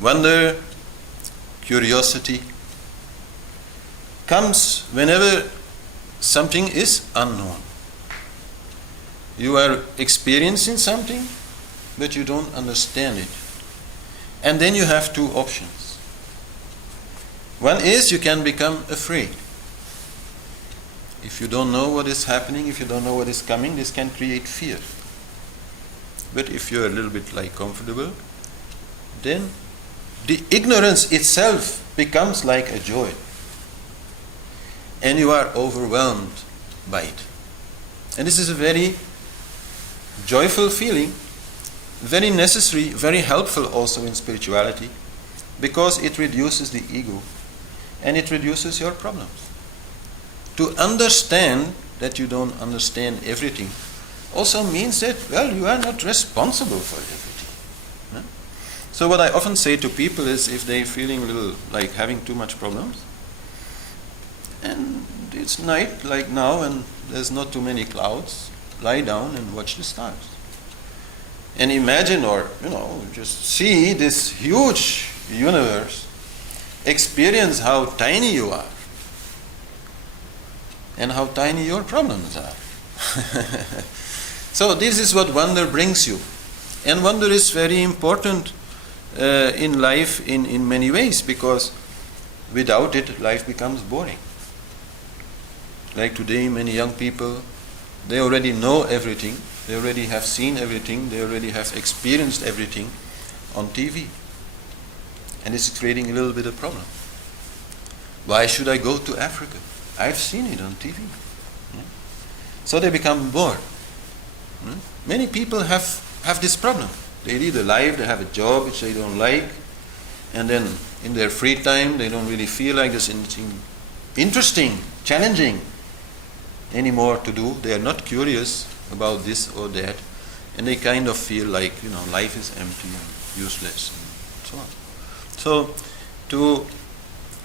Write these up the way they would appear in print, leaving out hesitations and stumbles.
Wonder, curiosity comes whenever something is unknown. You are experiencing something, but you don't understand it. And then you have two options. One is you can become afraid. If you don't know what is happening, if you don't know what is coming, this can create fear. But if you're a little bit comfortable, then the ignorance itself becomes like a joy. And you are overwhelmed by it. And this is a very joyful feeling, very necessary, very helpful also in spirituality, because it reduces the ego and it reduces your problems. To understand that you don't understand everything also means that, well, you are not responsible for everything. No? So what I often say to people is, if they're feeling a little like having too much problems, and it's night like now and there's not too many clouds, lie down and watch the stars. And imagine, or just see this huge universe, experience how tiny you are and how tiny your problems are. So this is what wonder brings you. And wonder is very important in life in many ways, because without it, life becomes boring. Like today, many young people, they already know everything, they already have seen everything, they already have experienced everything on TV. And this is creating a little bit of problem. Why should I go to Africa? I've seen it on TV. Yeah. So they become bored. Many people have this problem. They lead a life, they have a job which they don't like, and then in their free time they don't really feel like there's anything interesting, challenging anymore to do. They are not curious about this or that, and they kind of feel like life is empty and useless and so on. So to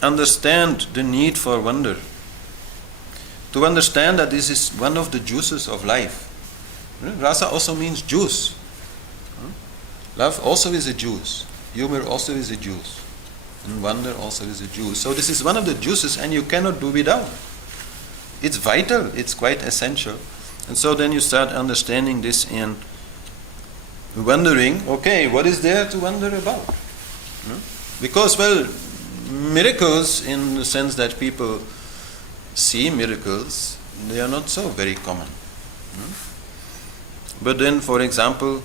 understand the need for wonder, to understand that this is one of the juices of life. Rasa also means juice. Love also is a juice. Humor also is a juice. And wonder also is a juice. So this is one of the juices, and you cannot do without. It's vital, it's quite essential. And so then you start understanding this and wondering, okay, what is there to wonder about? Because, well, miracles, in the sense that people see miracles, they are not so very common. But then, for example,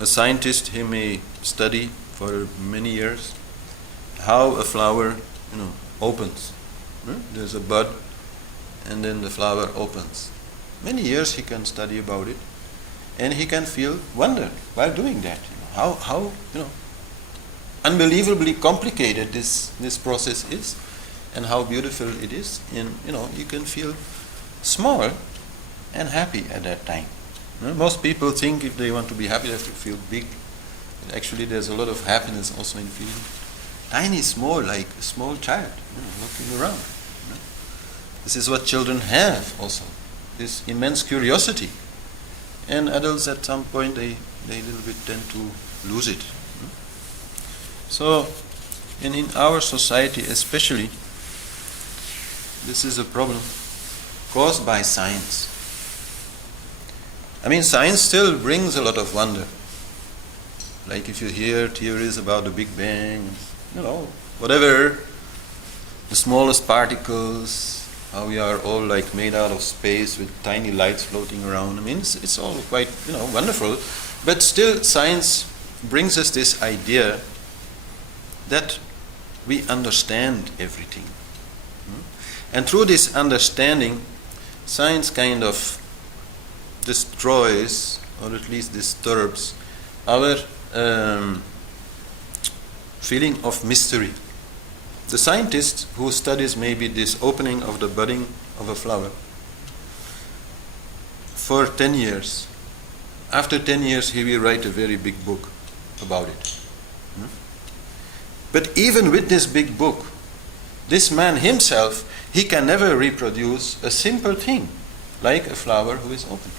a scientist, he may study for many years how a flower, opens. There's a bud, and then the flower opens. Many years he can study about it, and he can feel wonder while doing that. How unbelievably complicated this process is, and how beautiful it is. And you can feel small and happy at that time. Most people think if they want to be happy, they have to feel big. But actually, there's a lot of happiness also in feeling tiny, small, like a small child, looking around. This is what children have also, this immense curiosity. And adults at some point, they a little bit tend to lose it. So, in our society especially, this is a problem caused by science. I mean, science still brings a lot of wonder. Like if you hear theories about the Big Bang, whatever, the smallest particles, how we are all like made out of space with tiny lights floating around. I mean, it's all quite, wonderful. But still, science brings us this idea that we understand everything. And through this understanding, science kind of destroys, or at least disturbs, our feeling of mystery. The scientist who studies maybe this opening of the budding of a flower for 10 years, after 10 years he will write a very big book about it. But even with this big book, this man himself, he can never reproduce a simple thing like a flower who is open.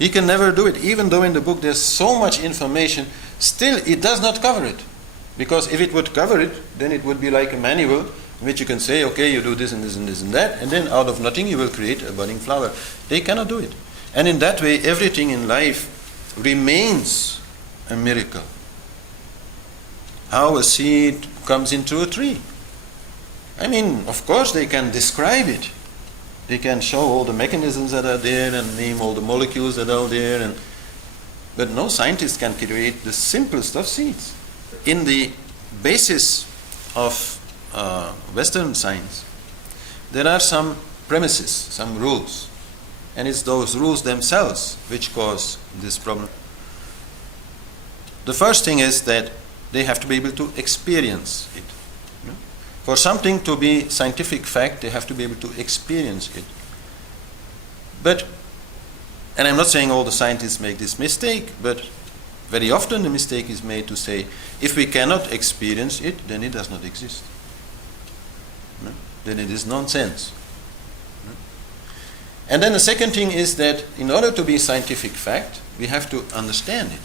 He can never do it. Even though in the book there's so much information, still it does not cover it. Because if it would cover it, then it would be like a manual in which you can say, okay, you do this and this and this and that, and then out of nothing you will create a budding flower. They cannot do it. And in that way, everything in life remains a miracle. How a seed comes into a tree. I mean, of course they can describe it. They can show all the mechanisms that are there and name all the molecules that are there, but no scientist can create the simplest of seeds. In the basis of Western science, there are some premises, some rules, and it's those rules themselves which cause this problem. The first thing is that they have to be able to experience it. For something to be scientific fact, they have to be able to experience it. But, and I'm not saying all the scientists make this mistake, but very often the mistake is made to say, if we cannot experience it, then it does not exist. No? Then it is nonsense. No? And then the second thing is that in order to be scientific fact, we have to understand it.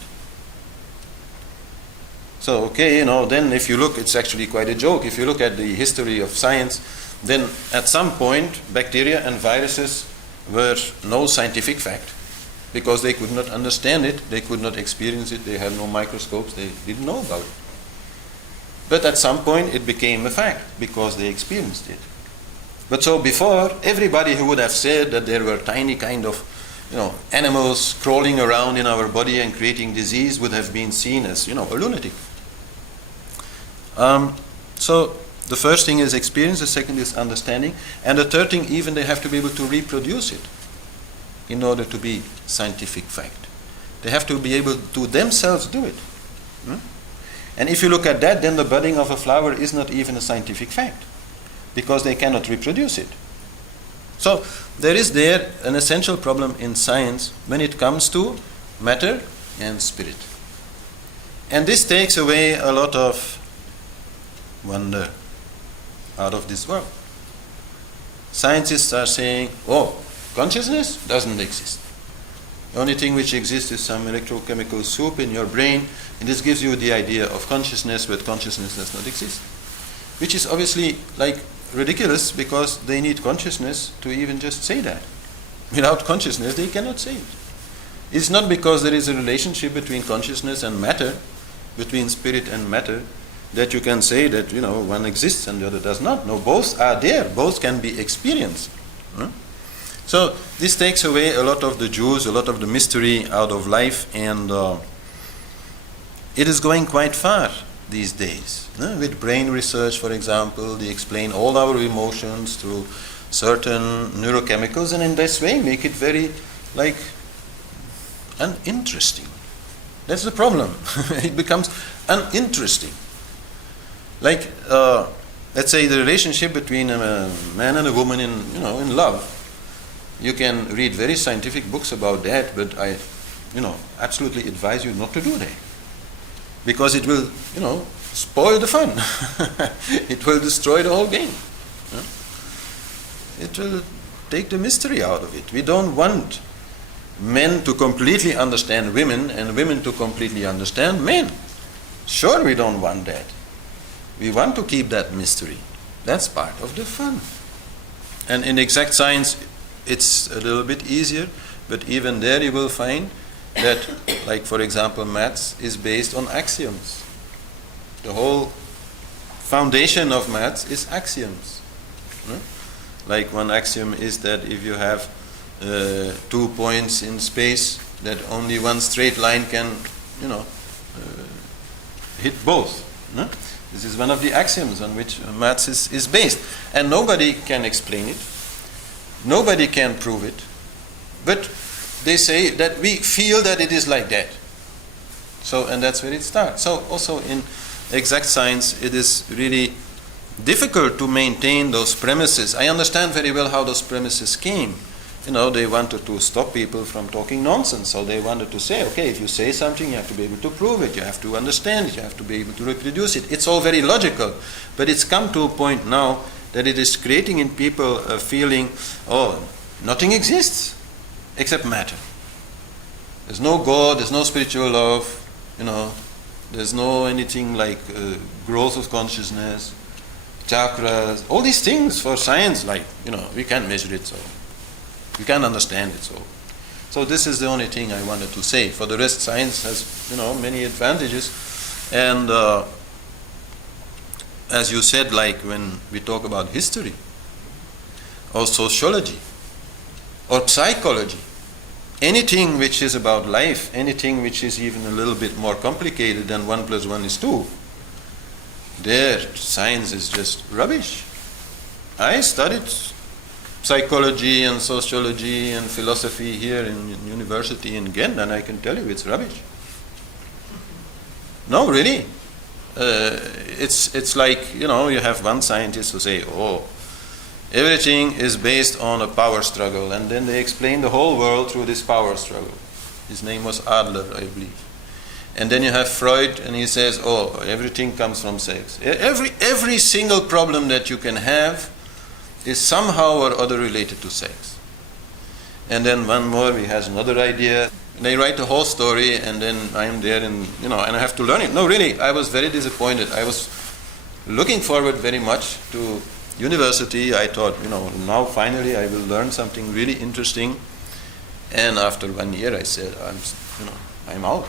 So, okay, then if you look, it's actually quite a joke. If you look at the history of science, then at some point, bacteria and viruses were no scientific fact because they could not understand it, they could not experience it, they had no microscopes, they didn't know about it. But at some point, it became a fact because they experienced it. But so before, everybody who would have said that there were tiny kind of animals crawling around in our body and creating disease would have been seen as, a lunatic. So the first thing is experience, the second is understanding, and the third thing, even they have to be able to reproduce it in order to be scientific fact. They have to be able to themselves do it. And if you look at that, then the budding of a flower is not even a scientific fact because they cannot reproduce it. So there is there an essential problem in science when it comes to matter and spirit. And this takes away a lot of wonder out of this world. Scientists are saying, consciousness doesn't exist. The only thing which exists is some electrochemical soup in your brain, and this gives you the idea of consciousness, but consciousness does not exist. Which is obviously ridiculous because they need consciousness to even just say that. Without consciousness, they cannot say it. It's not because there is a relationship between consciousness and matter, between spirit and matter, that you can say that one exists and the other does not. No, both are there. Both can be experienced. So this takes away a lot of the juice, a lot of the mystery out of life, and it is going quite far these days. With brain research, for example, they explain all our emotions through certain neurochemicals, and in this way make it very uninteresting. That's the problem. It becomes uninteresting. Let's say the relationship between a man and a woman in love. You can read very scientific books about that, but I absolutely advise you not to do that. Because it will, spoil the fun. It will destroy the whole game. It will take the mystery out of it. We don't want men to completely understand women and women to completely understand men. Sure, we don't want that. We want to keep that mystery. That's part of the fun. And in exact science, it's a little bit easier, but even there you will find that, for example, maths is based on axioms. The whole foundation of maths is axioms. One axiom is that if you have 2 points in space, that only one straight line can, hit both. This is one of the axioms on which maths is based. And nobody can explain it. Nobody can prove it. But they say that we feel that it is like that. So, and that's where it starts. So also in exact science, it is really difficult to maintain those premises. I understand very well how those premises came. They wanted to stop people from talking nonsense. So they wanted to say, okay, if you say something, you have to be able to prove it. You have to understand it. You have to be able to reproduce it. It's all very logical. But it's come to a point now that it is creating in people a feeling, nothing exists except matter. There's no God, there's no spiritual love, there's no anything like growth of consciousness, chakras, all these things for science, we can't measure it, so we can't understand it, so this is the only thing I wanted to say. For the rest, science has, many advantages, and as you said, like when we talk about history, or sociology, or psychology, anything which is about life, anything which is even a little bit more complicated than 1 + 1 is 2, there science is just rubbish. I studied psychology and sociology and philosophy here in university in Ghent, and I can tell you it's rubbish. No, really. It's like, you have one scientist who say, everything is based on a power struggle, and then they explain the whole world through this power struggle. His name was Adler, I believe. And then you have Freud, and he says, everything comes from sex. Every single problem that you can have is somehow or other related to sex. And then one more, he has another idea. They write the whole story, and then I'm there, and and I have to learn it. No, really, I was very disappointed. I was looking forward very much to university. I thought, now finally I will learn something really interesting. And after 1 year, I said, I'm out.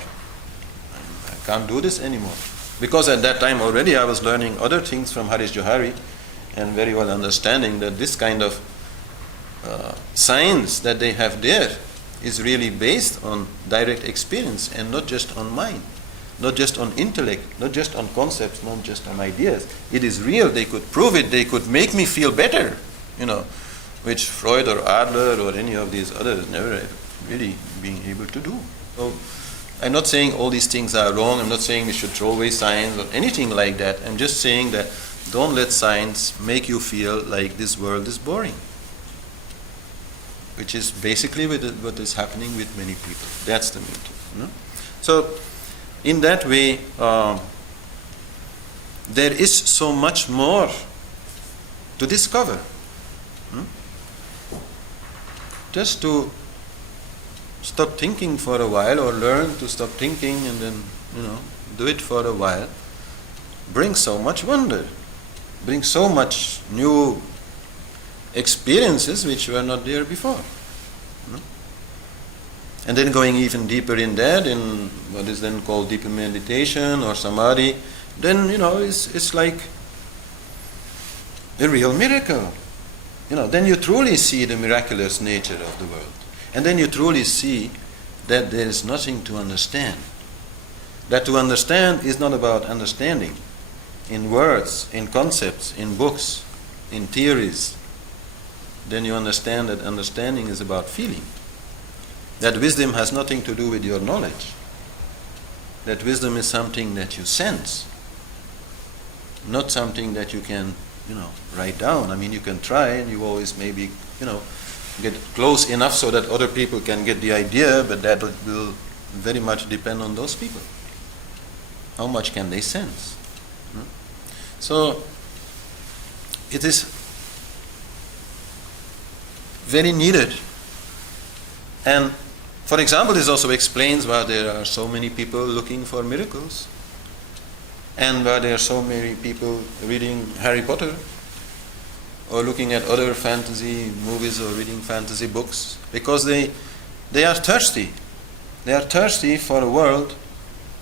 I can't do this anymore. Because at that time already I was learning other things from Harish Johari, and very well understanding that this kind of science that they have there is really based on direct experience and not just on mind, not just on intellect, not just on concepts, not just on ideas. It is real. They could prove it. They could make me feel better, which Freud or Adler or any of these others never really being able to do. So I'm not saying all these things are wrong. I'm not saying we should throw away science or anything like that. I'm just saying that don't let science make you feel like this world is boring, which is basically what is happening with many people. That's the main thing. So in that way, there is so much more to discover. Just to stop thinking for a while, or learn to stop thinking and then, do it for a while, brings so much wonder, brings so much new experiences which were not there before. And then going even deeper in that, in what is then called deeper meditation or samadhi, then, it's like a real miracle. Then you truly see the miraculous nature of the world. And then you truly see that there is nothing to understand. That to understand is not about understanding in words, in concepts, in books, in theories. Then you understand that understanding is about feeling. That wisdom has nothing to do with your knowledge. That wisdom is something that you sense, not something that you can, write down. I mean, you can try, and you always maybe, get close enough so that other people can get the idea, but that will very much depend on those people. How much can they sense? So, it is very needed. And, for example, this also explains why there are so many people looking for miracles, and why there are so many people reading Harry Potter, or looking at other fantasy movies, or reading fantasy books, because they are thirsty. They are thirsty for a world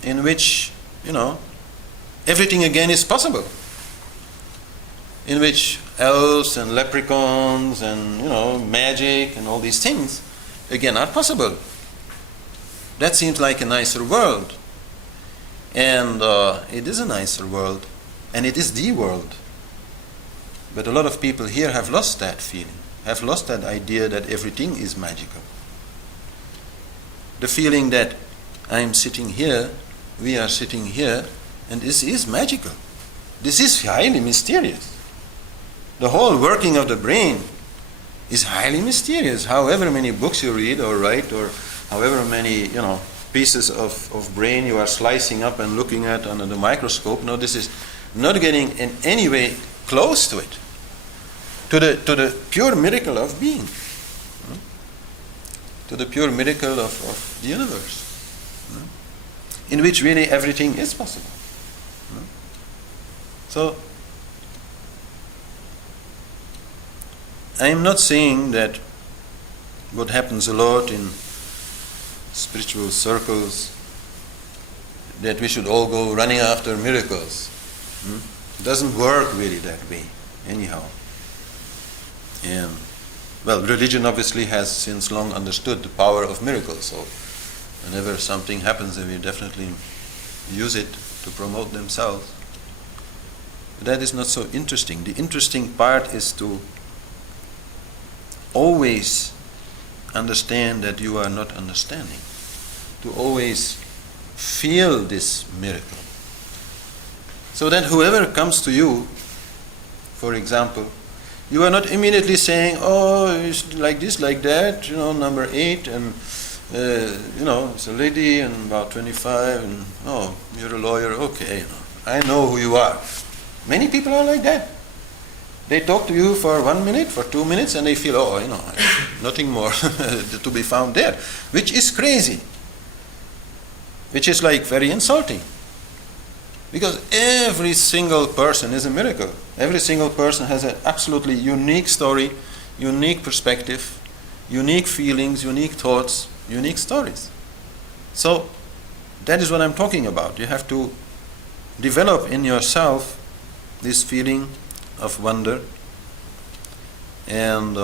in which, everything again is possible. In which elves and leprechauns and, magic and all these things again are possible. That seems like a nicer world. And it is a nicer world. And it is the world. But a lot of people here have lost that feeling, have lost that idea that everything is magical. The feeling that I'm sitting here, we are sitting here, and this is magical. This is highly mysterious. The whole working of the brain is highly mysterious. However many books you read or write, or however many, pieces of brain you are slicing up and looking at under the microscope, this is not getting in any way close to it. To the pure miracle of being. to the pure miracle of the universe, in which really everything is possible. So, I am not saying that what happens a lot in spiritual circles, that we should all go running after miracles. It doesn't work really that way, anyhow. And, well, religion obviously has since long understood the power of miracles, so whenever something happens, they will definitely use it to promote themselves. But that is not so interesting. The interesting part is to always understand that you are not understanding, to always feel this miracle. So that whoever comes to you, for example, you are not immediately saying, oh, it's like this, like that, number 8, and it's a lady and about 25, and oh, you're a lawyer, okay, I know who you are. Many people are like that. They talk to you for 1 minute, for 2 minutes, and they feel, nothing more to be found there, which is crazy, which is like very insulting. Because every single person is a miracle. Every single person has an absolutely unique story, unique perspective, unique feelings, unique thoughts, unique stories. So that is what I'm talking about. You have to develop in yourself this feeling of wonder, and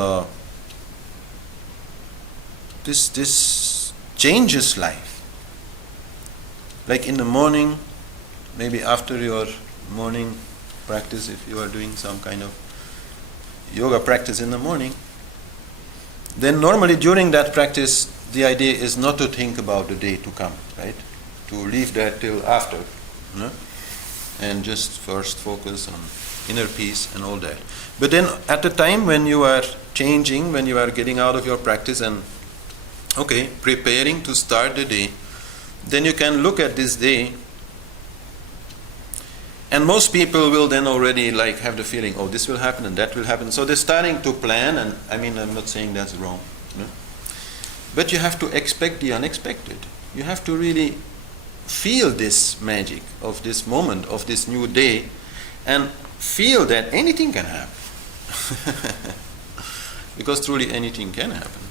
this changes life. Like in the morning, maybe after your morning practice, if you are doing some kind of yoga practice in the morning, then normally during that practice the idea is not to think about the day to come, right? To leave that till after, and just first focus on inner peace and all that. But then at the time when you are changing, when you are getting out of your practice and preparing to start the day, then you can look at this day, and most people will then already have the feeling, oh, this will happen and that will happen. So they're starting to plan, and I'm not saying that's wrong. But you have to expect the unexpected. You have to really feel this magic of this moment, of this new day, and feel that anything can happen. Because truly anything can happen.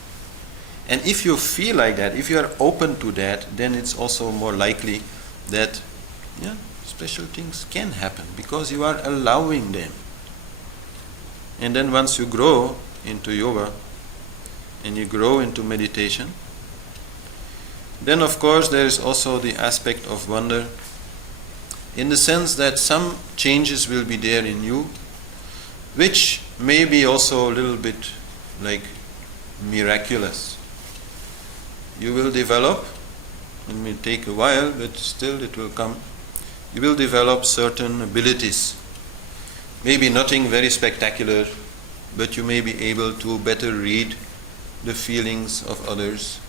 And if you feel like that, if you are open to that, then it's also more likely that special things can happen, because you are allowing them. And then once you grow into yoga and you grow into meditation, then of course there is also the aspect of wonder, in the sense that some changes will be there in you, which may be also a little bit like miraculous. You will develop, it may take a while, but still it will come. You will develop certain abilities. Maybe nothing very spectacular, but you may be able to better read the feelings of others.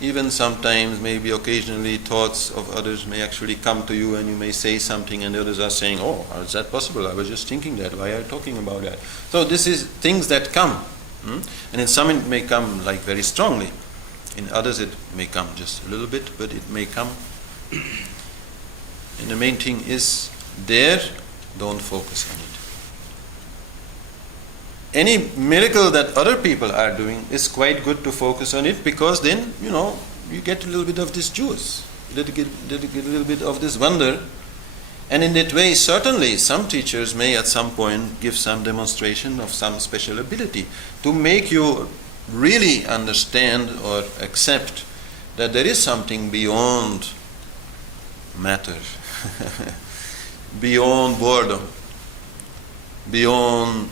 Even sometimes, maybe occasionally, thoughts of others may actually come to you, and you may say something and the others are saying, oh, how is that possible? I was just thinking that. Why are you talking about that? So this is things that come. And in some it may come very strongly. In others it may come just a little bit, but it may come. And the main thing is, there, don't focus on it. Any miracle that other people are doing is quite good to focus on it, because then, you get a little bit of this juice, you get a little bit of this wonder. And in that way, certainly, some teachers may at some point give some demonstration of some special ability to make you really understand or accept that there is something beyond matter, beyond boredom, beyond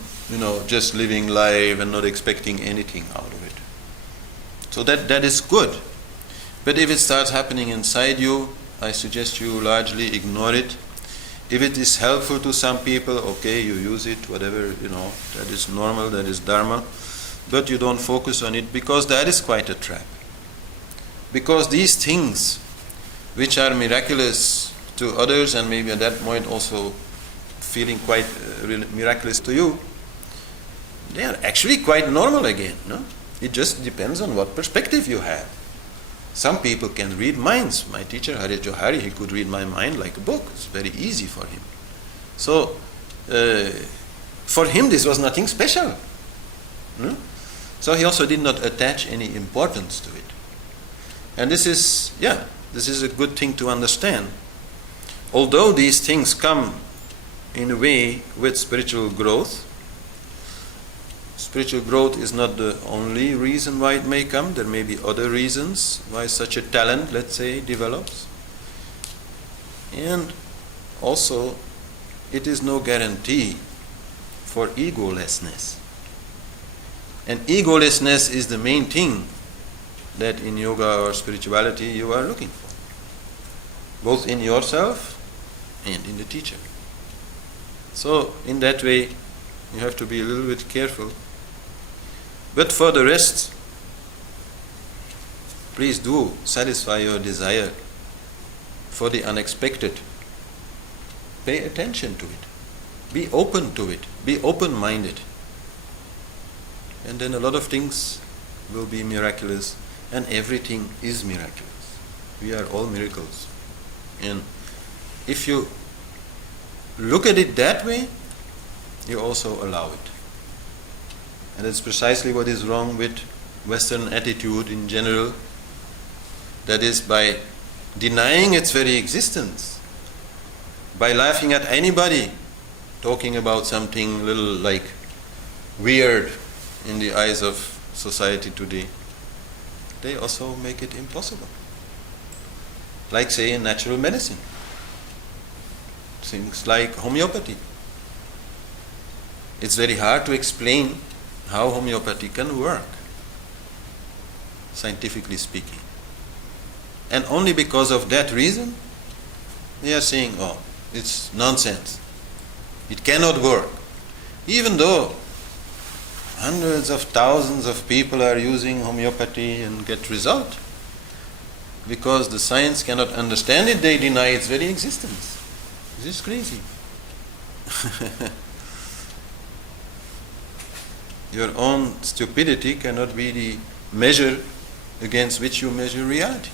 just living life and not expecting anything out of it. So that is good. But if it starts happening inside you, I suggest you largely ignore it. If it is helpful to some people, okay, you use it, whatever, that is normal, that is dharma. But you don't focus on it, because that is quite a trap. Because these things which are miraculous to others, and maybe at that point also feeling quite miraculous to you, they are actually quite normal again, no? It just depends on what perspective you have. Some people can read minds. My teacher, Hari Johari, he could read my mind like a book. It's very easy for him. So, for him this was nothing special. Hmm? So he also did not attach any importance to it. And this is a good thing to understand. Although these things come in a way with spiritual growth, spiritual growth is not the only reason why it may come. There may be other reasons why such a talent, let's say, develops. And also, it is no guarantee for egolessness. And egolessness is the main thing that in yoga or spirituality you are looking for, both in yourself and in the teacher. So, in that way, you have to be a little bit careful. But for the rest, please do satisfy your desire for the unexpected. Pay attention to it. Be open to it. Be open-minded. And then a lot of things will be miraculous, and everything is miraculous. We are all miracles. And if you look at it that way, you also allow it. And that's precisely what is wrong with Western attitude in general. That is, by denying its very existence, by laughing at anybody talking about something little like weird in the eyes of society today, they also make it impossible. Like, say, in natural medicine, things like homeopathy. It's very hard to explain how homeopathy can work, scientifically speaking. And only because of that reason, they are saying, oh, it's nonsense. It cannot work. Even though hundreds of thousands of people are using homeopathy and get result. Because the science cannot understand it, they deny its very existence. This is crazy. Your own stupidity cannot be the measure against which you measure reality.